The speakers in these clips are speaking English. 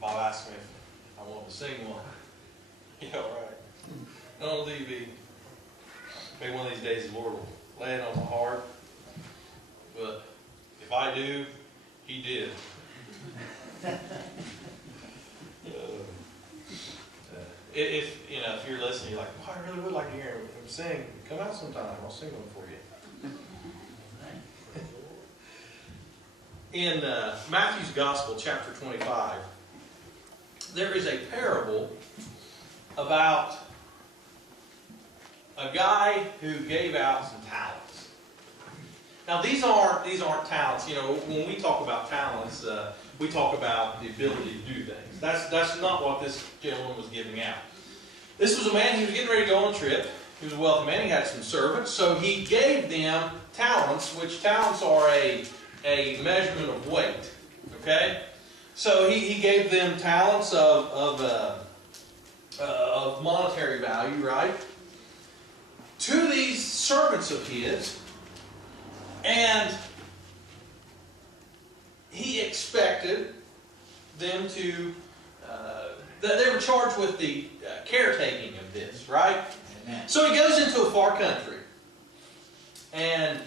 Bob asked me if I wanted to sing one. Yeah, right. On TV. Maybe one of these days the Lord will lay it on my heart. But if I do, He did. If you're listening, you're like, oh, I really would like to hear him sing. Come out sometime. I'll sing one for you. In Matthew's Gospel, chapter 25, there is a parable about a guy who gave out some talents. Now, these aren't talents. When we talk about talents, we talk about the ability to do things. That's not what this gentleman was giving out. This was a man who was getting ready to go on a trip. He was a wealthy man. He had some servants. So he gave them talents, which talents are a measurement of weight. Okay? So he gave them talents of monetary value, right? To these servants of his. And he expected them to, that they were charged with the caretaking of this, right? Amen. So he goes into a far country. And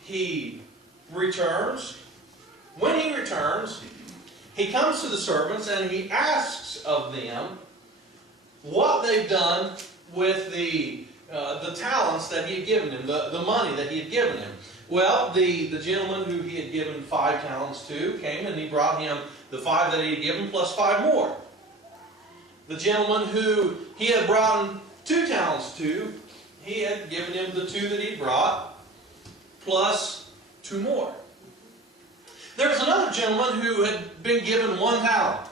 he returns. When he returns, he comes to the servants and he asks of them what they've done with the talents that he had given them, the money that he had given them. Well, the gentleman who he had given 5 talents to came and he brought him the 5 that he had given plus 5 more. The gentleman who he had brought 2 talents to, he had given him the 2 that he brought plus 2 more. There was another gentleman who had been given 1 talent.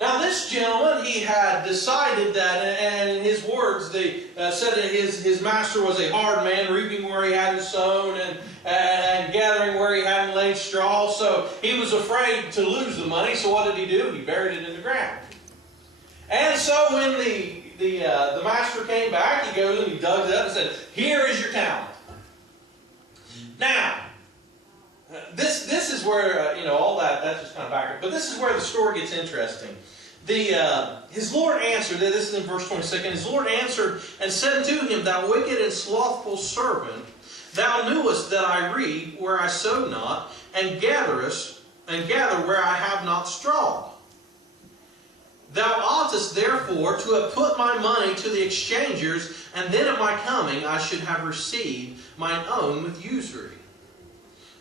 Now this gentleman, he had decided that, and in his words, said that his master was a hard man, reaping where he hadn't sown and gathering where he hadn't laid straw. So he was afraid to lose the money. So what did he do? He buried it in the ground. And so when the master came back, he goes and he dug it up and said, "Here is your talent." Now, this is where all that's just kind of backwards. But this is where the story gets interesting. His Lord answered. This is in verse 22. His Lord answered and said unto him, "Thou wicked and slothful servant, thou knewest that I reap where I sow not, and gather where I have not strawed. Thou oughtest therefore to have put my money to the exchangers, and then at my coming I should have received mine own with usury."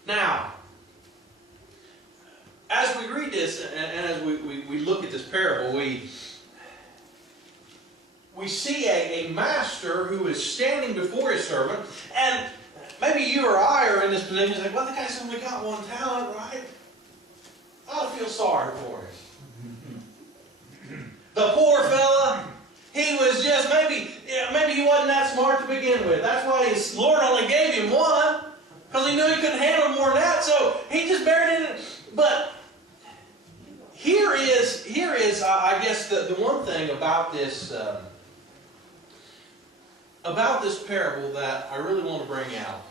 Now, as we read this, and as we look at this parable, we see a master who is standing before his servant, and maybe you or I are in this position, it's like, well, the guy's only got 1 talent, right? I ought to feel sorry for him. The poor fella, he was just, maybe he wasn't that smart to begin with. That's why his Lord only gave him 1, because he knew he couldn't handle more than that, so he just buried it in. But here is I guess the one thing about this parable that I really want to bring out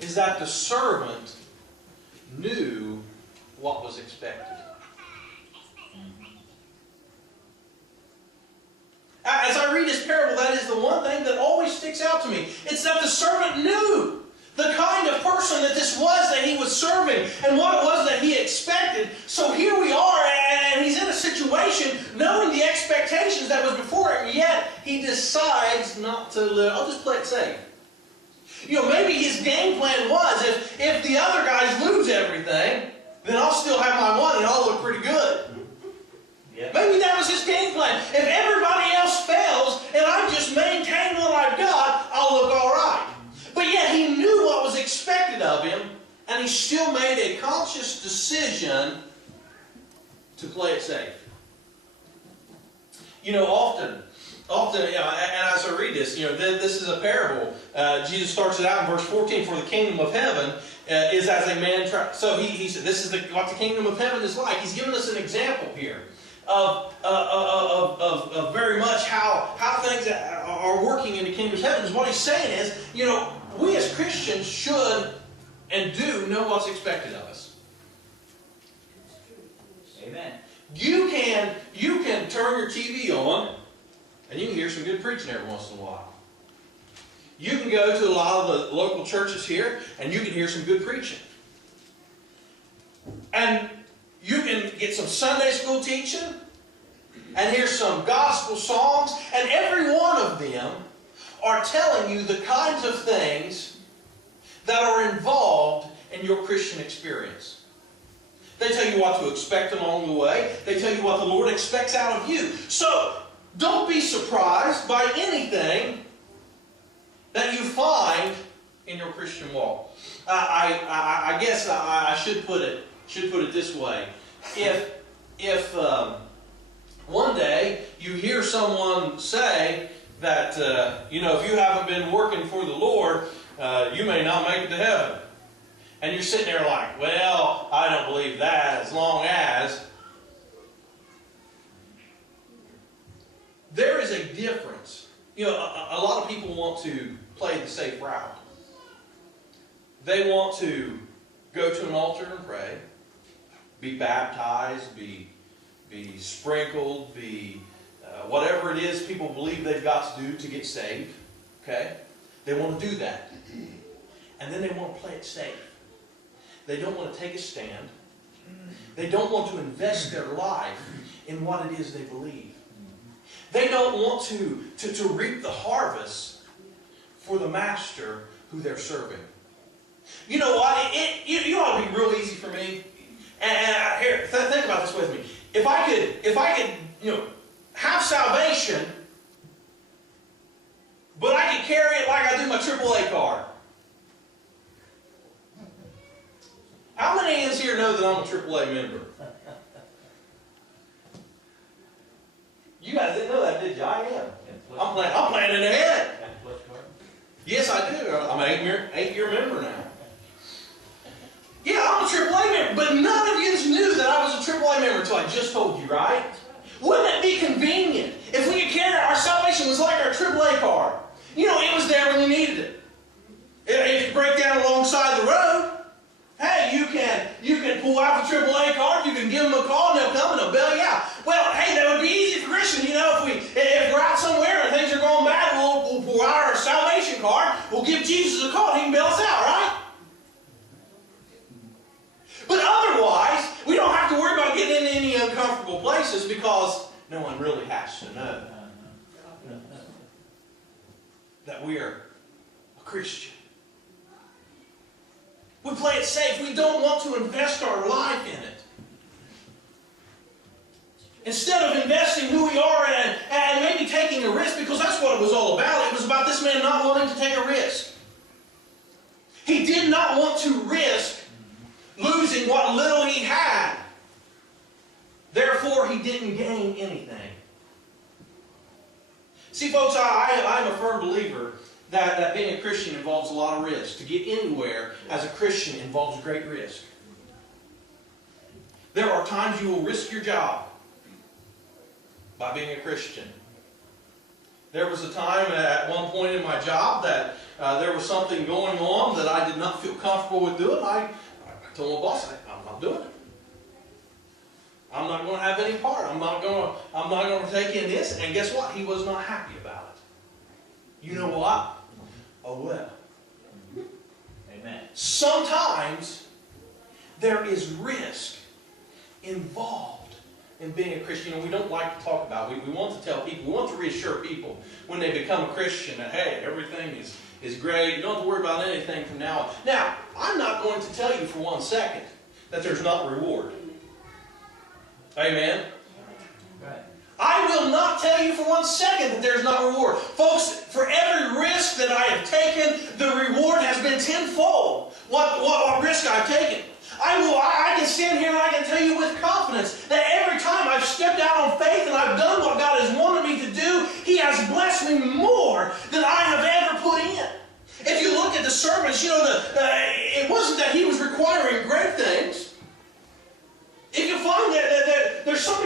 is that the servant knew what was expected. As I read this parable, that is the one thing that always sticks out to me. It's that the servant knew the kind of person that this was that he was serving and what it was that he expected. So here we are, and he's in a situation knowing the expectations that was before him, yet he decides not to live. I'll just play it safe. Maybe his game plan was, if the other guys lose everything, then I'll still have my 1 and I'll look pretty good. Yeah. Maybe that was his game plan. If everybody else fails and I just maintain what I've got, I'll look all right. But yet he knew what was expected of him, and he still made a conscious decision to play it safe. Often, and as I read this, this is a parable. Jesus starts it out in verse 14, "For the kingdom of heaven is as a man." So he said, this is what the kingdom of heaven is like. He's given us an example here of very much how things are working in the kingdom of heaven. What he's saying is, we as Christians should and do know what's expected of us. Amen. can turn your TV on, and you can hear some good preaching every once in a while. You can go to a lot of the local churches here, and you can hear some good preaching. And you can get some Sunday school teaching, and hear some gospel songs, and every one of them are telling you the kinds of things that are involved in your Christian experience. They tell you what to expect along the way. They tell you what the Lord expects out of you. So, don't be surprised by anything that you find in your Christian walk. I guess I should put it this way. If one day you hear someone say that, if you haven't been working for the Lord, you may not make it to heaven. And you're sitting there like, well, I don't believe that, as long as. There is a difference. A lot of people want to play the safe route. They want to go to an altar and pray, be baptized, be sprinkled, be whatever it is people believe they've got to do to get saved. Okay? They want to do that. And then they want to play it safe. They don't want to take a stand. They don't want to invest their life in what it is they believe. They don't want to reap the harvest for the master who they're serving. You know what? It ought to be real easy for me. And here, think about this with me. If I could, have salvation, but I could carry it like I do my AAA card. How many of us here know that I'm a AAA member? You guys didn't know that, did you? I am. I'm planning ahead. Yes, I do. I'm an 8-year member now. Yeah, I'm a AAA member, but none of you knew that I was a AAA member until I just told you, right? Wouldn't it be convenient if we could carry our salvation was like our AAA card? It was there when you needed it. If you break down alongside the road, hey, you can pull out the AAA card, you can give them a call, and they'll come and they'll bail you out. Well, hey, that would be easy for Christians. If we're out somewhere and things are going bad, we'll pull out our salvation card, we'll give Jesus a call, and he can bail us out, right? But otherwise, we don't have to worry about getting into any uncomfortable places because no one really has to know that we're a Christian. We play it safe. We don't want to invest our life in it. Instead of investing who we are and maybe taking a risk, because that's what it was all about. It was about this man not wanting to take a risk. He did not want to risk losing what little he had. Therefore, he didn't gain anything. See, folks, I'm a firm believer that being a Christian involves a lot of risk. To get anywhere as a Christian involves great risk. There are times you will risk your job by being a Christian. There was a time at one point in my job that there was something going on that I did not feel comfortable with doing. I told my boss, I'm not doing it. I'm not going to have any part. I'm not going to take in this. And guess what? He was not happy about it. You know what? Oh well. Amen. Sometimes there is risk involved in being a Christian, and we don't like to talk about it. We want to tell people, we want to reassure people when they become a Christian that, hey, everything is great. You don't have to worry about anything from now on. Now, I'm not going to tell you for 1 second that there's not reward. Amen? Right. I will not tell you for 1 second that there's not reward. Folks, for every risk that I have taken, the reward has been tenfold. What risk I've taken. I can stand here and I can tell you with confidence that every time I've stepped out on faith and I've done what God has wanted me to do, He has blessed me more than I have ever put in. If you look at the servants, it wasn't that He was requiring great things. If you find that there's something